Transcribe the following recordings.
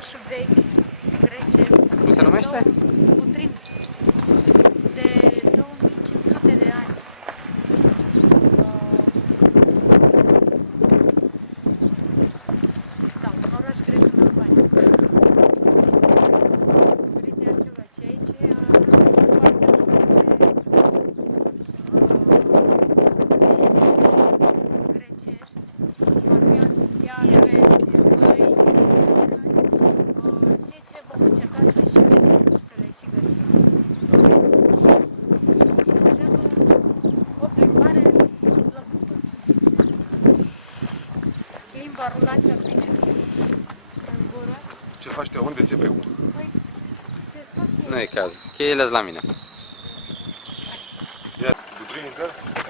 oraș vechi grecesc. Cum se numește? Butrint. De 2500 de ani. Da, un oraș grec în Albania. Descoperite arheologi aici, foarte multe grecești, piatre, băi, ceea ce vom încerca să și vedem, să le și găsim. Așa că o plimbare plăcută. Limba rulația bine în gură. Ce faci te? Unde ți-e becul? Păi, se face. Nu e caz. Cheile-s la mine. Ia, Butrint, da?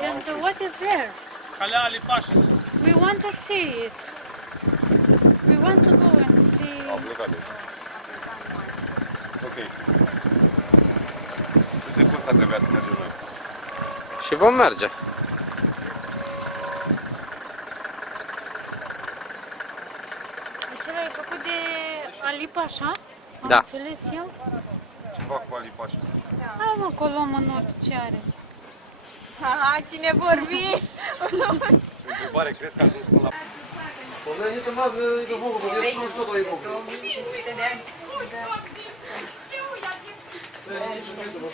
And what is there? Calea Ali Pașa. We want to see it. We want to go and see. Au plecat deci. Ok. Câte cum ăsta trebuia să mergem noi? Și vom merge. Acela e făcut de Ali Pașa? Da. Am înțeles eu? Ce fac cu Ali Pașa? Hai mă, că o luăm în not ce are. Haha, cine vorbi? Întrebare, crezi că a ajuns până la... Помните, маз да го мога да што што да има. 2500 de ani.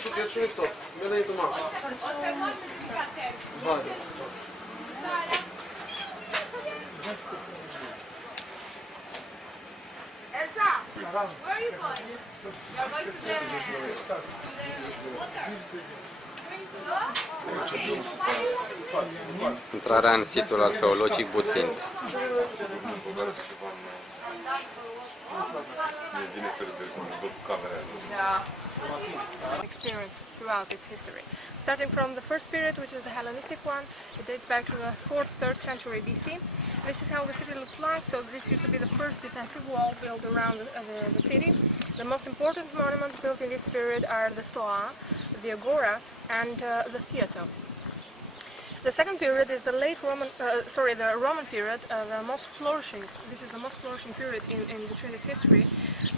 Што ќе чуи тоа? Мене и тоа. База. Elsa, where are you going? You're going to the Intrarea în situl arheologic Butrint. E bine să râde cu camera. Experience throughout its history. Starting from the first period, which is the Hellenistic one, it dates back to the 4th, 3rd century BC. This is how the city looked like. So this used to be the first defensive wall built around the city. The most important monuments built in this period are the Stoa, the Agora, and the theatre. The second period is the the Roman period, the most flourishing. This is the most flourishing period in Butrint's history.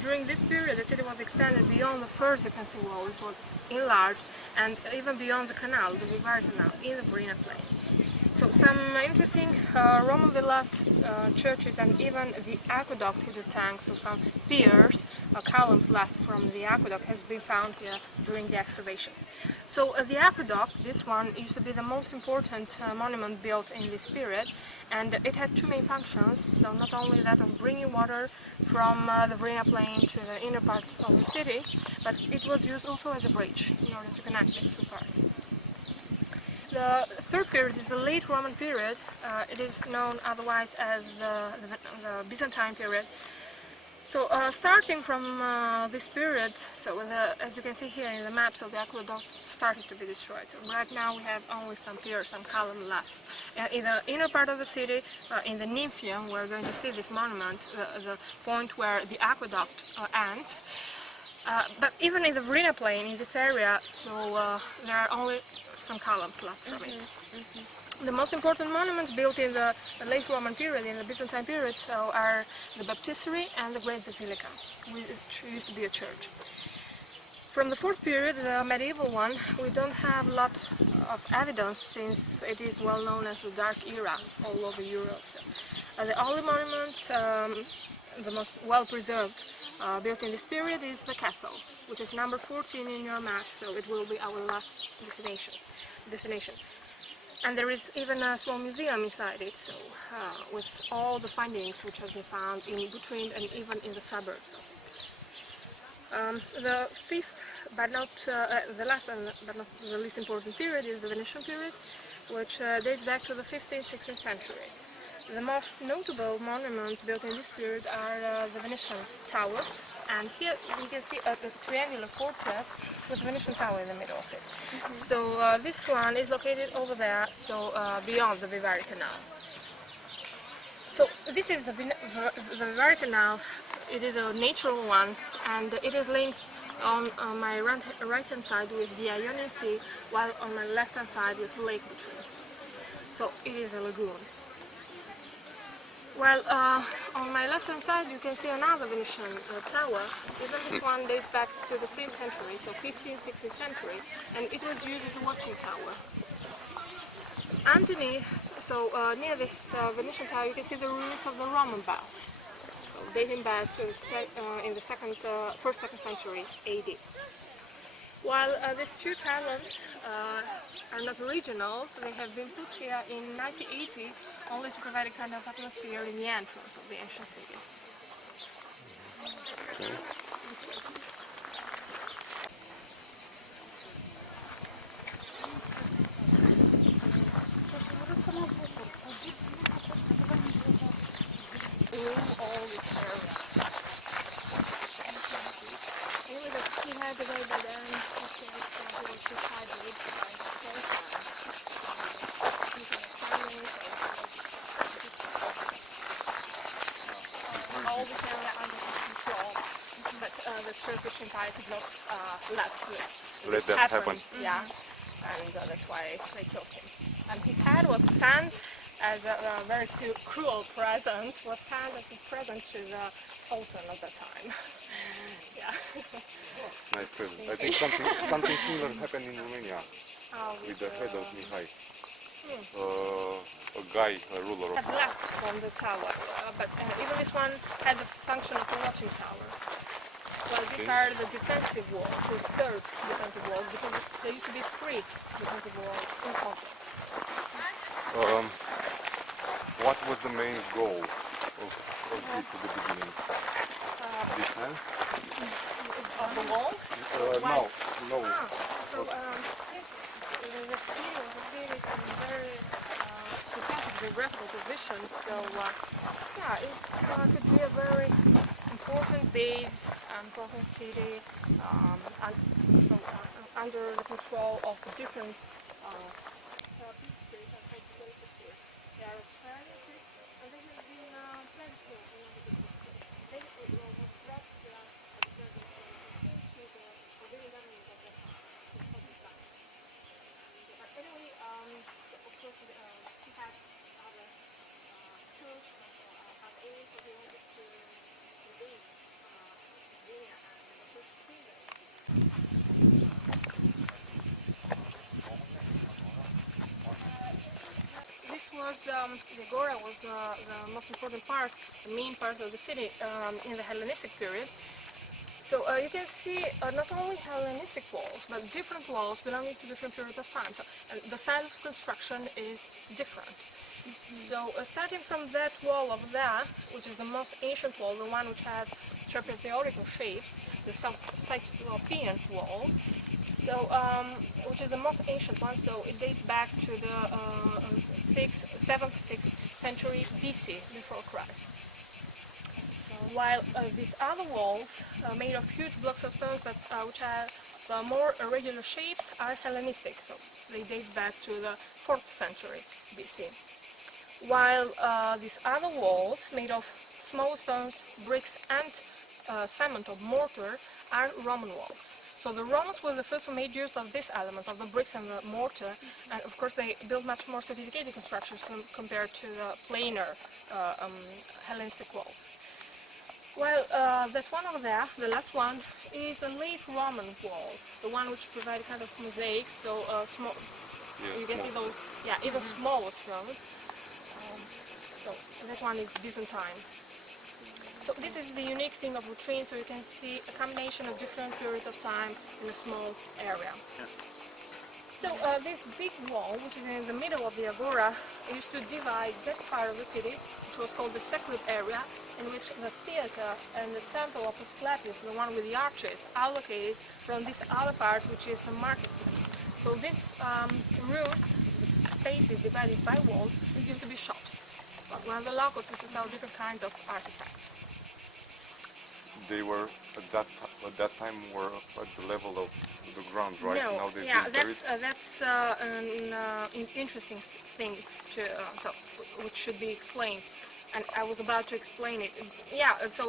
During this period, the city was extended beyond the first defensive wall. It was enlarged and even beyond the canal, the Vivar Canal, in the Brina Plain. So some interesting Roman villas, churches, and even the aqueduct heated tanks, so some piers, columns left from the aqueduct has been found here during the excavations. So the aqueduct, this one, used to be the most important monument built in this period, and it had two main functions. So not only that of bringing water from the Brina Plain to the inner part of the city, but it was used also as a bridge in order to connect these two parts. The third period is the late Roman period. It is known otherwise as the Byzantine period. So starting from this period, so as you can see here in the map, so the aqueduct started to be destroyed. So right now we have only some piers, some column left. In the inner part of the city, in the Nymphium, we're going to see this monument, the point where the aqueduct ends. But even in the Vrina Plain, in this area, so there are only some columns left from it. The most important monuments built in the late Roman period, in the Byzantine period, so are the Baptistery and the Great Basilica, which used to be a church. From the fourth period, the medieval one, we don't have a lot of evidence since it is well known as the Dark Era all over Europe. So, the only monument, the most well preserved, built in this period is the castle, which is number 14 in your map, so it will be our last destination. And there is even a small museum inside it, so with all the findings which have been found in Butrint and even in the suburbs of it. The fifth, but not the last, but not the least important period is the Venetian period, which dates back to the 15th, 16th century. The most notable monuments built in this period are the Venetian towers, and here you can see a triangular fortress with a Venetian tower in the middle of it. So this one is located over there, so beyond the Vivari Canal. So this is the Vivari Canal. It is a natural one, and it is linked on my right-hand side with the Ionian Sea, while on my left-hand side with Lake Butrint. So it is a lagoon. Well, on my left-hand side you can see another Venetian tower. Even this one dates back to the same century, so 15th, 16th century, and it was used as a watching tower. Underneath, so near this Venetian tower, you can see the ruins of the Roman baths, so dating back to in the first, second century AD. While these two columns are not original, they have been put here in 1980 only to provide a kind of atmosphere in the entrance of the ancient city. All this area. Anyway, he had the way by then, he was too tired of it, all this area under his control, but the Turkish Empire could not let that happen. Yeah, and that's why they killed him. And his head was sent as a very cruel present, to the Sultan at that time. Yeah. Nice present. I think something similar happened in Romania with the head of Mihai. A guy, a ruler. Had left from the tower, but even this one had the function of a watching tower. Well, these are the defensive walls, the third defensive wall, because there used to be three defensive walls in total. What was the main goal of this at the beginning? Defense? Of the walls? No. So the city was located in a very specific geographical position, so yeah, it could be a very important base, important city, under the control of the different the agora was the most important part, the main part of the city in the Hellenistic period. So you can see not only Hellenistic walls, but different walls belonging to different periods of time. So, and the style of construction is different. So starting from that wall over there, which is the most ancient wall, the one which has trapezoidal shapes, the Cyclopean wall, so which is the most ancient one, so it dates back to the 7th, 6th century BC, before Christ. While these other walls, made of huge blocks of stone which have more irregular shapes, are Hellenistic, so they date back to the 4th century BC. While these other walls, made of small stones, bricks and cement or mortar, are Roman walls. So the Romans were the first who made use of this element, of the bricks and the mortar, and of course they built much more sophisticated constructions compared to the plainer Hellenistic walls. Well, that one over there, the last one, is a late Roman wall, the one which provided kind of mosaic, so small, you can see those, even smaller stones. So that one is Byzantine. So this is the unique thing of Butrint, so you can see a combination of different periods of time in a small area. So this big wall, which is in the middle of the agora, used to divide that part of the city, which was called the sacred area, in which the theatre and the temple of Asclepius, the one with the arches, are located from this other part, which is the marketplace. So this room, spaces divided by walls, it used to be shops. But one of the locals used to sell different kinds of artifacts. They were at that time were at the level of the ground, right? No, Now that's an interesting thing to which should be explained, and I was about to explain it. Yeah, so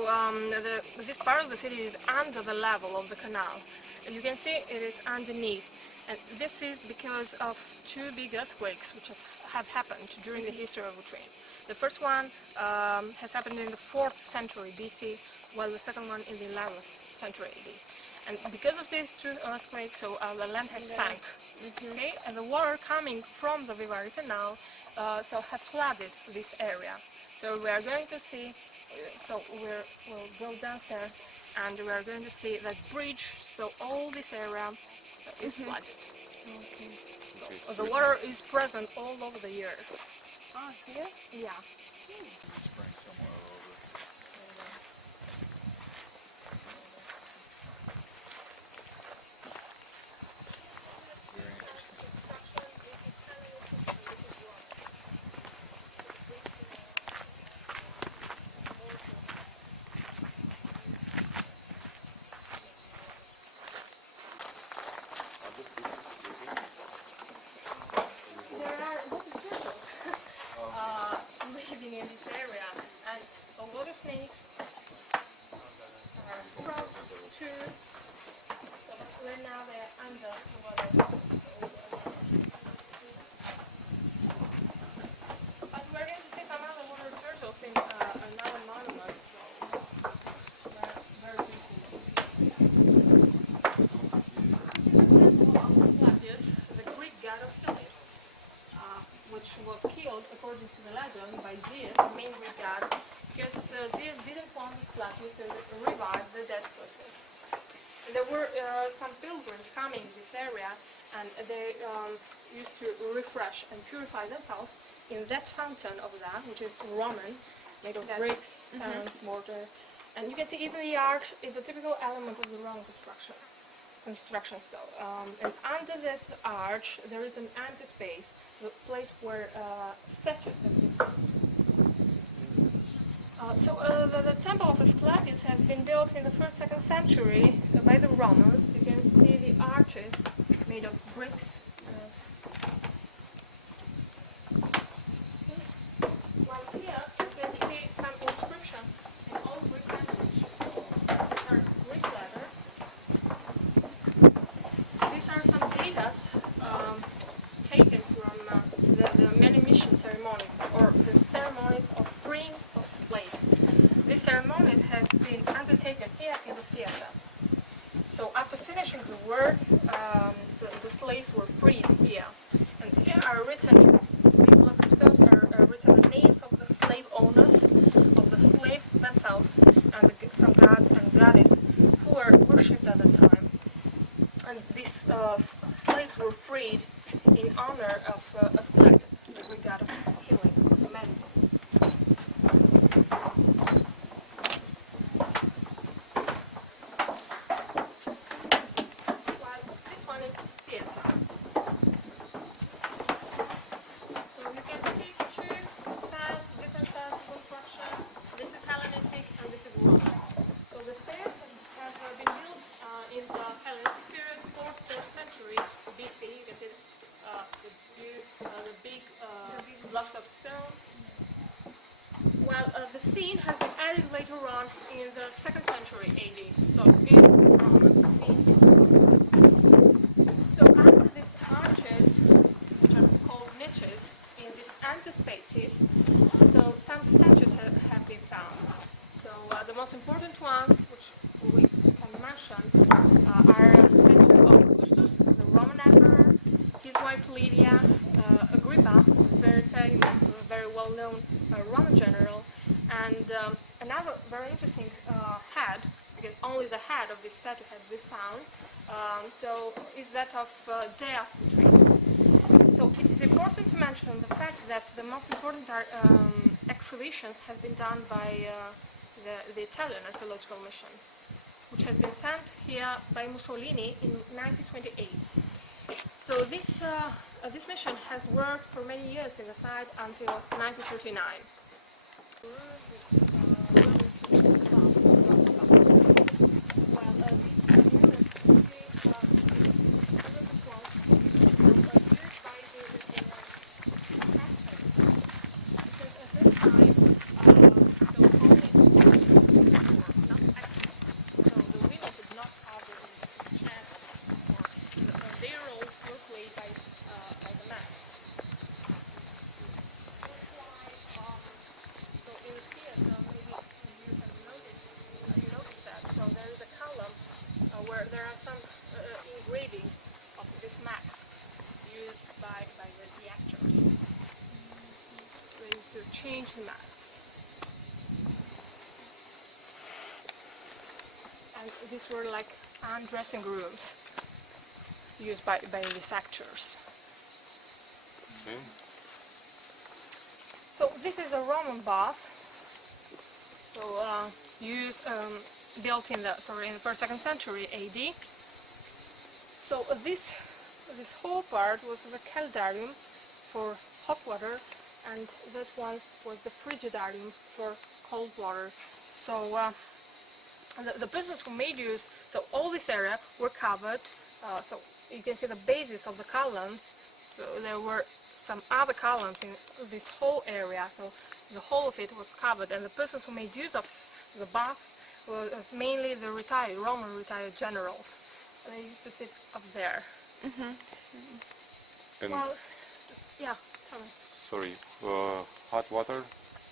this part of the city is under the level of the canal. You can see it is underneath, and this is because of two big earthquakes which have happened during the history of Butrint. The first one has happened in the 4th century BC, while the second one in the 11th century AD. And because of these two earthquakes, so the land has sunk. Okay, and the water coming from the Vivari Canal so has flooded this area. So we are going to see, we'll go downstairs and we are going to see that bridge, so all this area is flooded. So the water is present all over the year. Ah, here? Yeah. Living in this area, and a lot of snakes are frogs too. So right now they're under the water. But we're going to see some other water turtles in another monument. So very beautiful. Claudius, the Greek god of killing, which was killed, according to the legend, by Zeus, the main Greek god, because Zeus didn't want Claudius to revive the dead persons. And there were some pilgrims coming to this area, and they used to refresh and purify themselves in that fountain over there, which is Roman, made of bricks and mortar. And you can see even the arch is a typical element of the Roman construction. So, and under that arch there is an empty space, the place where statues have been found. The temple of Asclepius has been built in the 1st, 2nd century by the Romans. You can see the arches made of bricks. While here you can see some inscriptions in old Greek language. These are Greek letters. These are some data taken from the many mission ceremonies, or the ceremonies of freeing of slaves. These ceremonies have been undertaken here in the theater. So after finishing the work, the slaves were freed here. And here are written, in these big stones are written the names of the slave owners, of the slaves themselves, and some gods and goddesses who were worshipped at the time. And these slaves were freed in honor of Asclepius, the Greek god of healing, medicine. While this one is theater. So you can see two styles, different styles of construction. This is Hellenistic and this is Roman. So the theater has been built in the Hellenistic period, 4th, 3rd century BC. You can see the big blocks of stone. Well, the scene has been added later on in the 2nd century AD, so in Roman scene. So under these arches, which are called niches, in these empty spaces, so some statues have been found. So the most important ones, which we can mention, are the statue of Augustus, the Roman emperor, his wife Livia, Agrippa, very famous, very well-known Roman general, and another very interesting head, because only the head of this statue has been found, so is that of Butrint. So it is important to mention the fact that the most important excavations have been done by the Italian archaeological mission, which has been sent here by Mussolini in 1928. So this mission has worked for many years in the site until 1939. engraving of these masks used by the actors. They used to change the masks. And these were like undressing rooms used by these actors. Okay. So this is a Roman bath. So built in the first, second century AD. So this whole part was the caldarium for hot water, and that one was the frigidarium for cold water. So the persons who made use, so all this area were covered. So you can see the basis of the columns. So there were some other columns in this whole area. So the whole of it was covered, and the persons who made use of the bath was mainly the Roman retired generals. And they used to sit up there. And Well, yeah, tell me. sorry, hot water.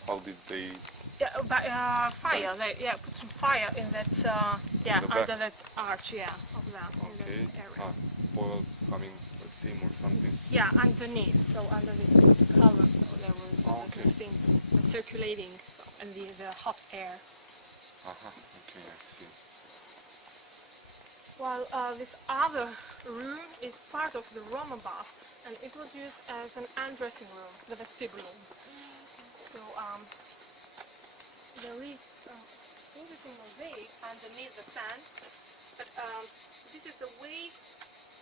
How did they? Yeah, by fire. They put some fire in that. Under that arch. Yeah, of that in Okay. that area. Boiled, coming with steam or something. Yeah, underneath. So under this column, so there was Okay. this thing circulating, and the hot air. Okay, I see. While this other room is part of the Roman bath, and it was used as an undressing room, the vestibulum. So there is interesting mosaic underneath the sand, but this is the way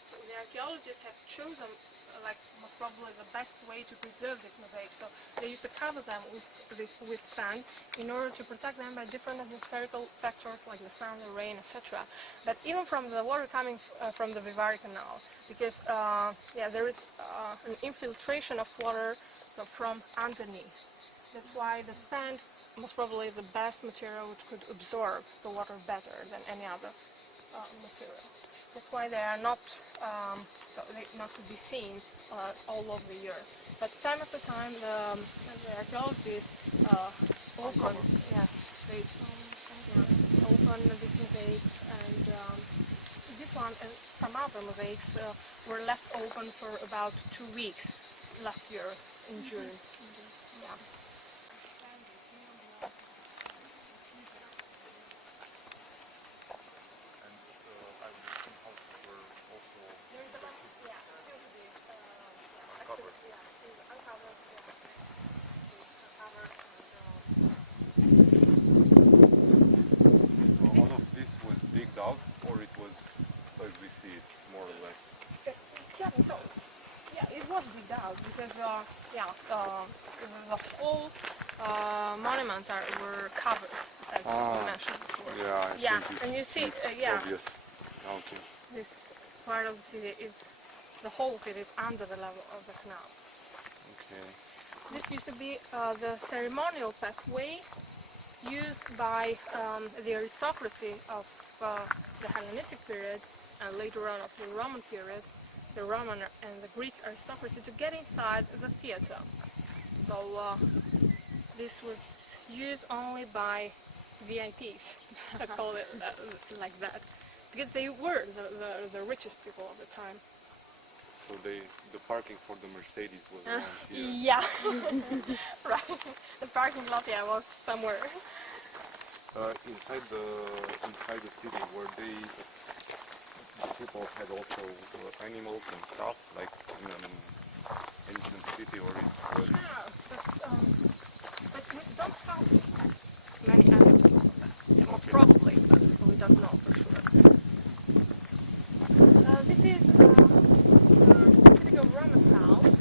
the archaeologists have chosen, like most probably the best way to preserve this mosaic. So they used to cover them with sand in order to protect them by different atmospherical factors like the sun, the rain, etc. But even from the water coming from the Vivarium Canal, because there is an infiltration of water from underneath. That's why the sand most probably the best material which could absorb the water better than any other material. That's why they are not to be seen all over the earth. But time after time, the archaeologists open this mosaic, and this one and some other mosaics were left open for about 2 weeks last year in June. Yeah. All of this was digged out, or it was as we see it, more or less? It was digged out because the whole monuments were covered, as you mentioned before. Yeah, I think and you see, obvious. Okay. this part of the city is, the whole of it is under the level of the canal. Okay. This used to be the ceremonial pathway used by the aristocracy of the Hellenistic period and later on of the Roman period, the Roman and the Greek aristocracy, to get inside the theater. So this was used only by VIPs, I call it like that, because they were the richest people of the time. So the parking for the Mercedes was around here. Yeah, right. The parking lot, was somewhere. Inside the city, were the people had also animals and stuff, like in an ancient city, or it was? But we don't have many animals. Most probably, but we don't know for sure. This is a typical Roman house.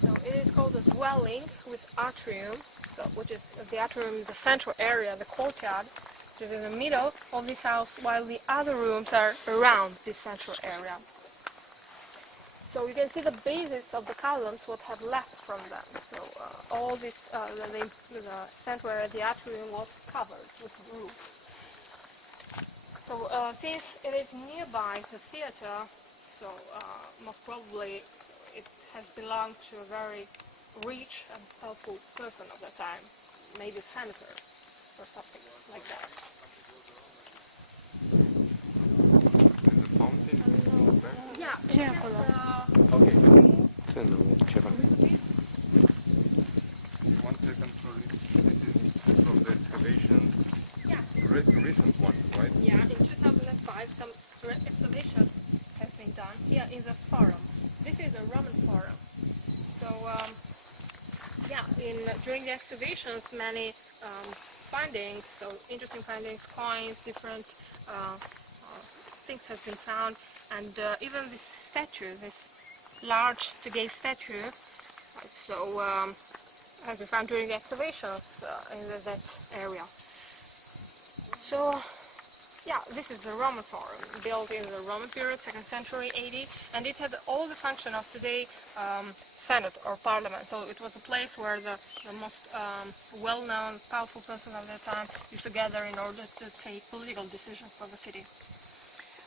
So it is called a dwelling with atrium, which is the atrium, the central area, the courtyard, which is in the middle of this house, while the other rooms are around this central area. So you can see the basis of the columns, what have left from them. So all this, the central area, the atrium, was covered with roof. So since it is nearby the theater, so most probably it has belonged to a very rich and powerful person of the time, maybe a senator or something like that. And the fountain? Ce e acolo? Okay. Ce nu, ceva. One second, sorry. This is from the excavations. Recent ones, right? Yeah, in 2005 some excavations have been done here in the forum. This is a Roman forum. So yeah, during the excavations many findings, so interesting findings, coins, different things have been found, and even this statue, this large Sergei statue, has been found during the excavations in that area. So yeah, this is the Roman Forum, built in the Roman period, 2nd century AD, and it had all the function of today Senate or Parliament. So it was a place where the most well-known, powerful person of their time used to gather in order to take political decisions for the city.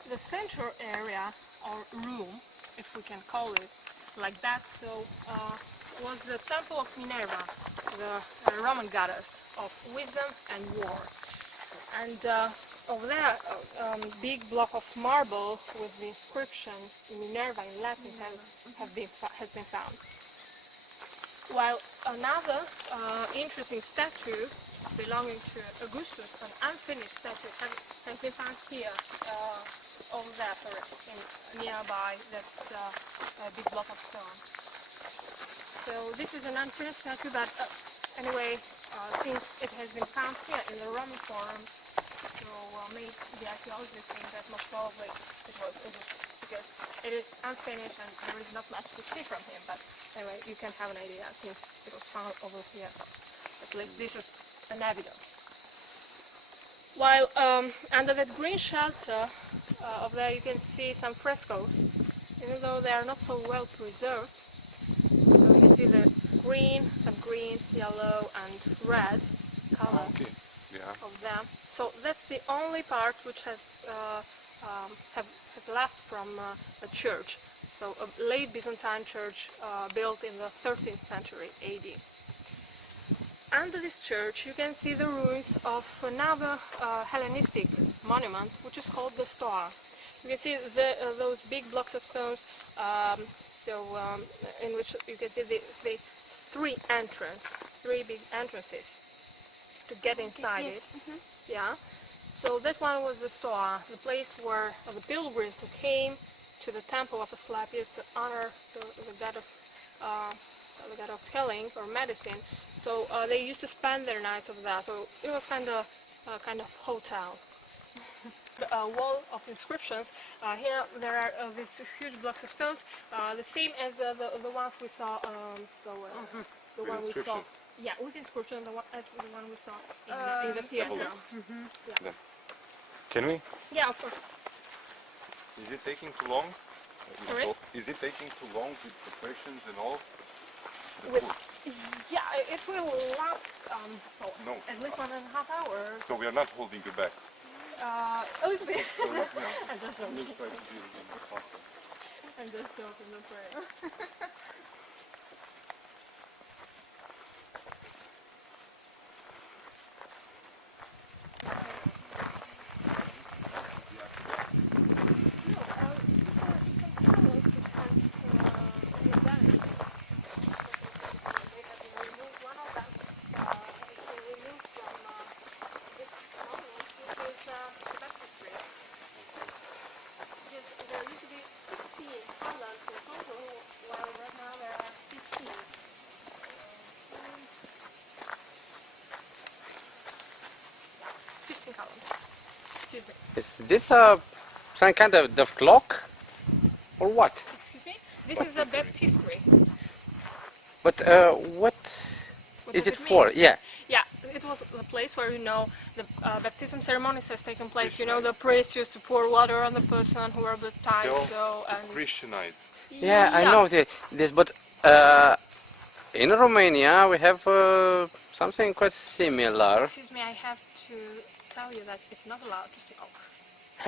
The central area, or room, if we can call it like that, so was the temple of Minerva, the Roman goddess of wisdom and war. And over there, a big block of marble with the inscription Minerva in Latin has been found. While another interesting statue belonging to Augustus, an unfinished statue, has been found here, over there, nearby that big block of stone. So this is an unfinished statue, but anyway, since it has been found here in the Roman Forum, so made the archaeologists think that most probably it was because it is unfinished and there is not much to see from him. But anyway, you can have an idea since it was found over here. At least this is an evidence. While under that green shelter over there, you can see some frescoes, even though they are not so well preserved. So you can see the some green, yellow, and red color of them. So that's the only part which has left from a church. So a late Byzantine church built in the 13th century AD. Under this church you can see the ruins of another Hellenistic monument, which is called the Stoa. You can see those big blocks of stones, in which you can see the three big entrances to get inside it. Yeah. So that one was the Stoa, the place where the pilgrims who came to the temple of Asclepius to honor the god of healing or medicine. So they used to spend their nights over there. So it was kind of hotel. The wall of inscriptions. Here there are these huge blocks of stones, the same as the ones we saw. The one we saw. Yeah, with inscription, as the one we saw in the theater. Yeah. Can we? Yeah, of course. Is it taking too long? Sorry? Is it taking too long with the questions and all? Yeah, it will last No. at least 1.5 hours. So we are not holding you back. A little bit. No. I'm just joking. Let's try to be a little bit faster. I'm just joking, don't worry. Is this some kind of clock or what? Excuse me? This is a baptistry. But what is does it it for? mean? Yeah. Yeah, it was the place where the baptism ceremonies has taken place. You know, the priest used to pour water on the person who were baptized. Christianize. Yeah, I know this, but in Romania we have something quite similar. Excuse me, I have to tell you that it's not allowed to smoke.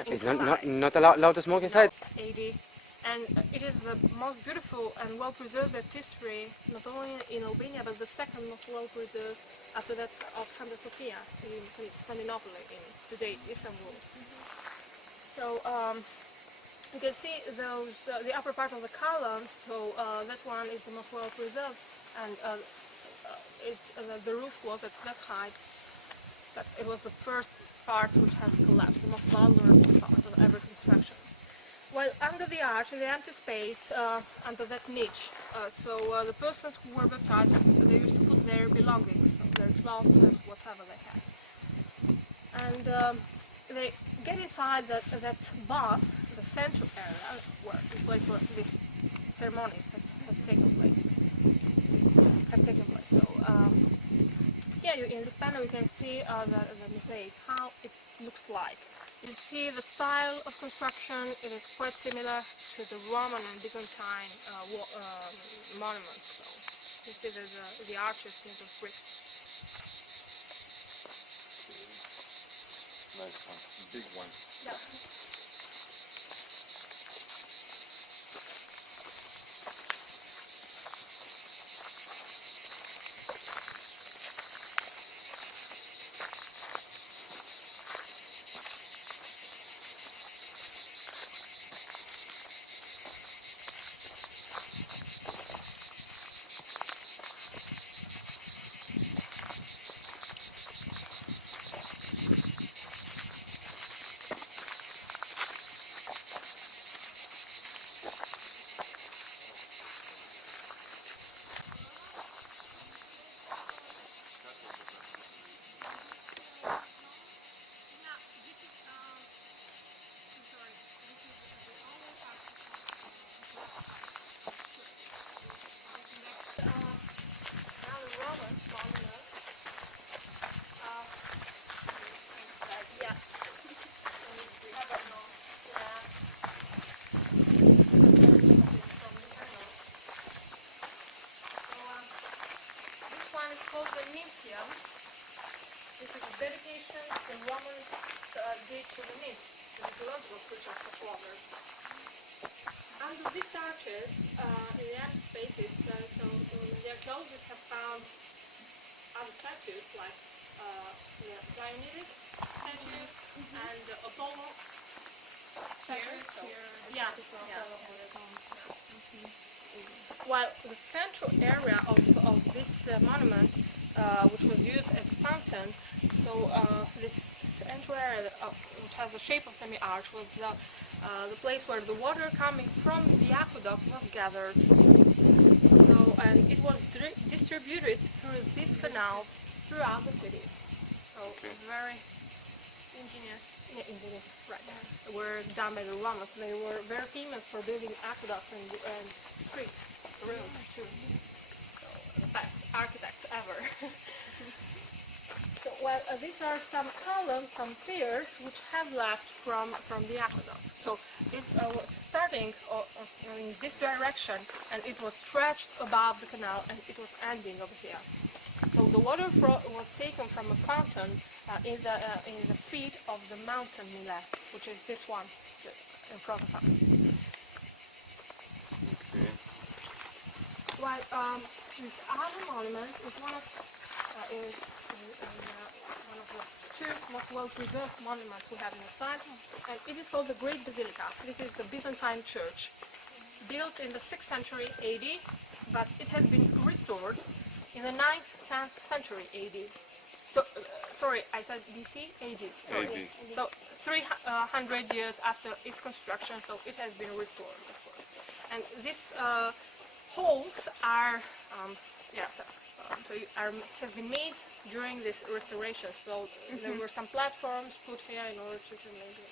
It's not allowed to smoke inside? No, AD. And it is the most beautiful and well-preserved baptistry, not only in Albania, but the second most well-preserved after that of Santa Sofia in Constantinople, in today Istanbul. So You can see those the upper part of the column. So that one is the most well preserved, and the roof was at that height. But it was the first part which has collapsed, the most vulnerable part of every construction. While under the arch, in the empty space, under that niche, the persons who were baptized, they used to put their belongings, so their clothes and whatever they had. And they get inside that bath, the central area, where the place where this ceremonies have taken place. So here in this panel you can see the mosaic, how it looks like. You see the style of construction, it is quite similar to the Roman and Byzantine monuments. So you see the arches made of bricks. Nice one, big one. Yeah. This is a dedication the Romans did to the myth, the mythological creatures of waters. Under these arches, in the empty spaces, the archaeologists have found other statues like the Dionysius statue and the Apollo statue. Yeah. While the central area of this monument, which was used as a fountain, this central area which has the shape of semi-arch was the place where the water coming from the aqueduct was gathered. And it was distributed through this canal throughout the city. So very ingenious. Yeah, ingenious, right. Were done by the Romans. They were very famous for building aqueducts and streets, roads too. So the best architects ever. These are some columns, some piers which have left from the aqueduct. So it was starting in this direction, and it was stretched above the canal, and it was ending over here. So the water was taken from a fountain in the feet of the mountain Mile, which is this one in front of us. Okay. While this other monument is one of the two most well-preserved monuments we have in the site, and it is called the Great Basilica. This is the Byzantine church, built in the 6th century AD, but it has been restored in the 9th, 10th century AD. So, sorry, I said BC? AD. Sorry. AD. So 300 years after its construction, so it has been restored, of course. And these holes are, have been made during this restoration. So there were some platforms put here in order to make it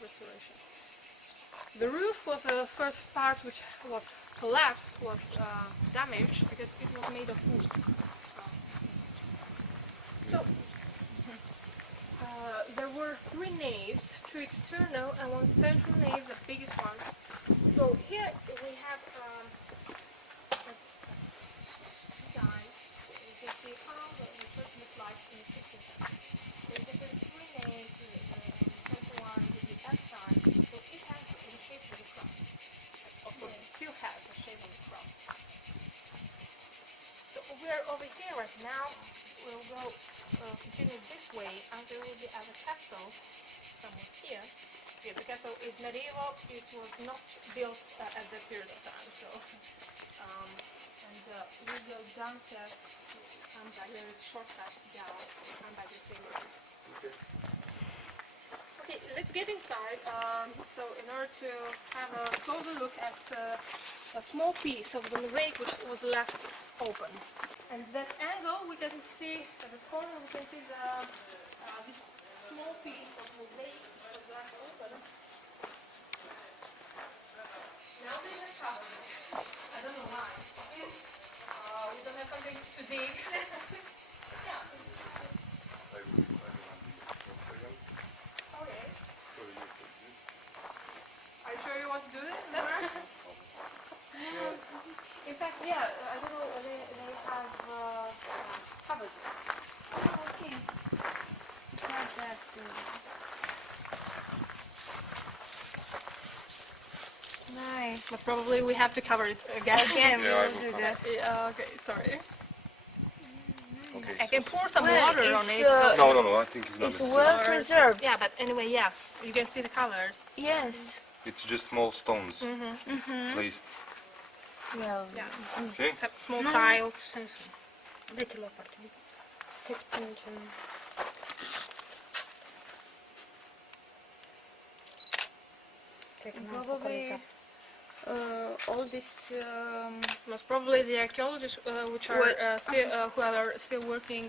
restoration. The roof was the first part which was collapsed, was damaged because it was made of wood. So there were 3 naves, 2 external and 1 central nave, the biggest one. So here we have design. You can see how the church looked like in the 16th century. So you can see the 3 naves, the central one with the F sign. So it has the shape of the cross. Of course, it still has the shape of the cross. So we're over here right now. We'll go continue this way until we'll be at the castle somewhere here. Yeah, the castle is medieval. It was not built at that period of time. So, we will down here to come back. There is shortcut down to come back the same way. Okay, let's get inside. So, in order to have a closer look at a small piece of the mosaic which was left open. And that angle we can see at the corner, we can see this small piece of mosaic which was left open. Now they have covered it. I don't know why. We don't have something to dig. Yeah. Okay. Are you sure you want to do it? In fact, yeah, I don't know, they have covered it. Oh, okay. Like that. Nice. But probably we have to cover it again. Again, Yeah, I we'll will do that. Yeah, okay, sorry. Okay. I can pour some Well, water on it's, it. So No, I think it's not It's necessary. well preserved. yeah, but anyway, yeah, you can see the colors. Yes. It's just small stones placed. Well, Yeah, Okay. except small tiles. Little opportunity. Probably all this. Most probably the archaeologists which are who are still working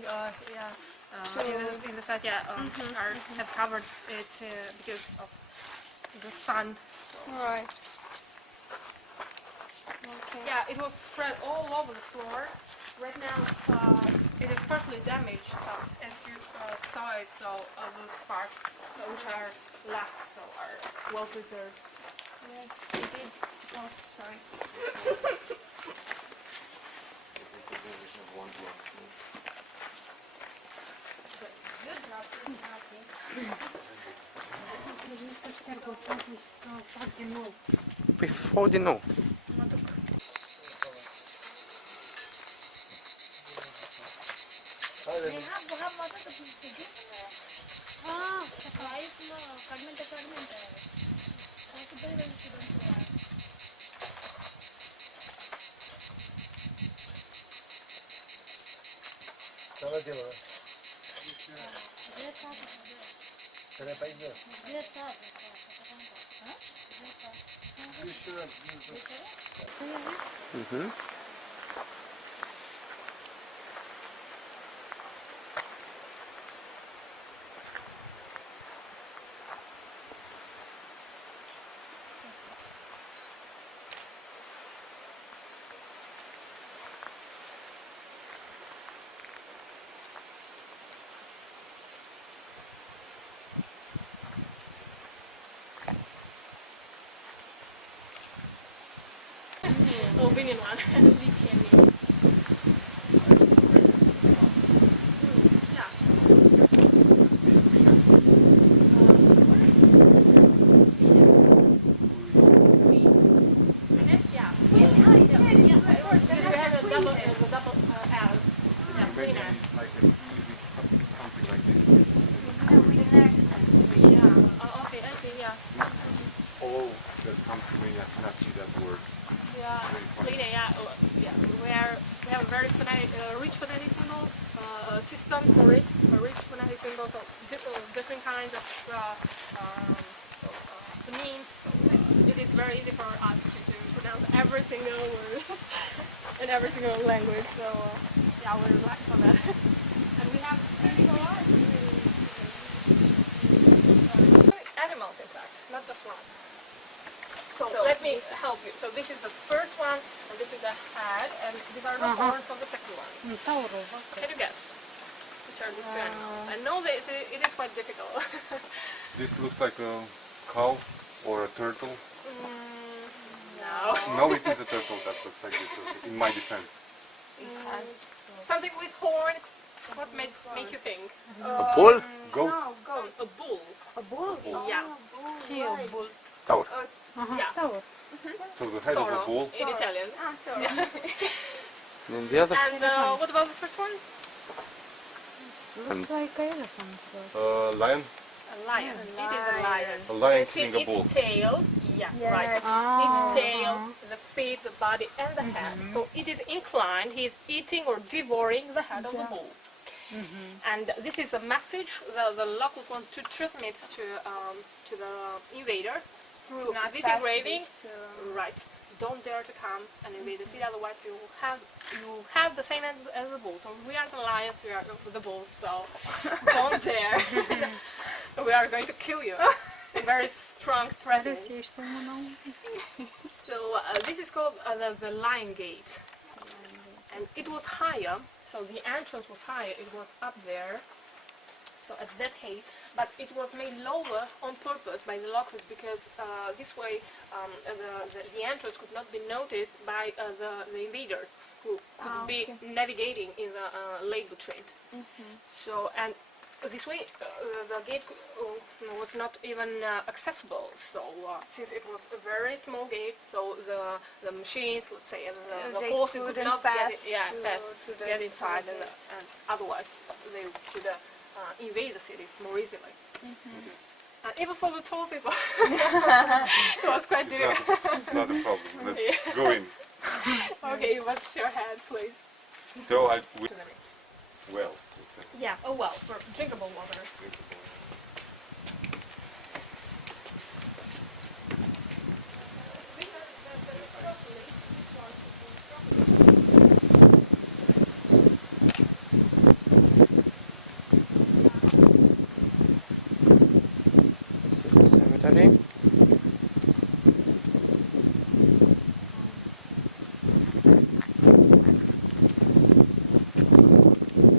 in the site, have covered it because of the sun. Right. Yeah, it was spread all over the floor. Right now, it is partly damaged, as you saw it. So those parts which are left are well preserved. Yes, indeed. Oh, sorry. Păi fă din nou. Albanian one. Maybe like something like this. Okay, I see, yeah. All that comes to me, I cannot see that word. Yeah, Lina, we have a very rich phonetic symbol system, a rich phonetic symbol, so different kinds of phonemes. It is very easy for us to pronounce every single word in every single language, so yeah, we're lucky for that. And we have animals, in fact, not just one. So let me help you. So this is the first one, and this is the head, and these are the horns of the second one. Can you guess which are these two animals? I know that it is quite difficult. This looks like a cow or a turtle. No. No, it is a turtle that looks like this, in my defense. Something with horns. What make you think? A bull? Goat? A bull. A bull? Yeah. A bull. Taur. Yeah. So the head of a bull? In Italian. And the other? And what about the first one? Looks like an elephant. Lion? A lion. It is a lion. A lion You see killing a its bull. tail. Yeah, right. Its tail, the feet, the body, and the head. So it is inclined. He is eating or devouring the head of the bull. And this is a message the locals want to transmit to the invaders through this engraving. Right. Don't dare to come and invade the city, otherwise you have the same as the bulls. So we are the lions, we are the bulls, so don't dare. We are going to kill you. A very strong threat. So this is called the Lion Gate. And it was higher, so the entrance was higher, it was up there. So at that height, but it was made lower on purpose by the locals because this way the entrance could not be noticed by the invaders who could be navigating in the Lake Butrint. So, and this way the gate was not even accessible. So since it was a very small gate, so the machines, let's say, the horses could not get inside, and otherwise they could invade the city more easily. And even for the tall people, it was quite difficult. It's not a problem. Let's go in. Okay, what's your head, please? So To the ribs. well. Yeah, oh well, for drinkable water.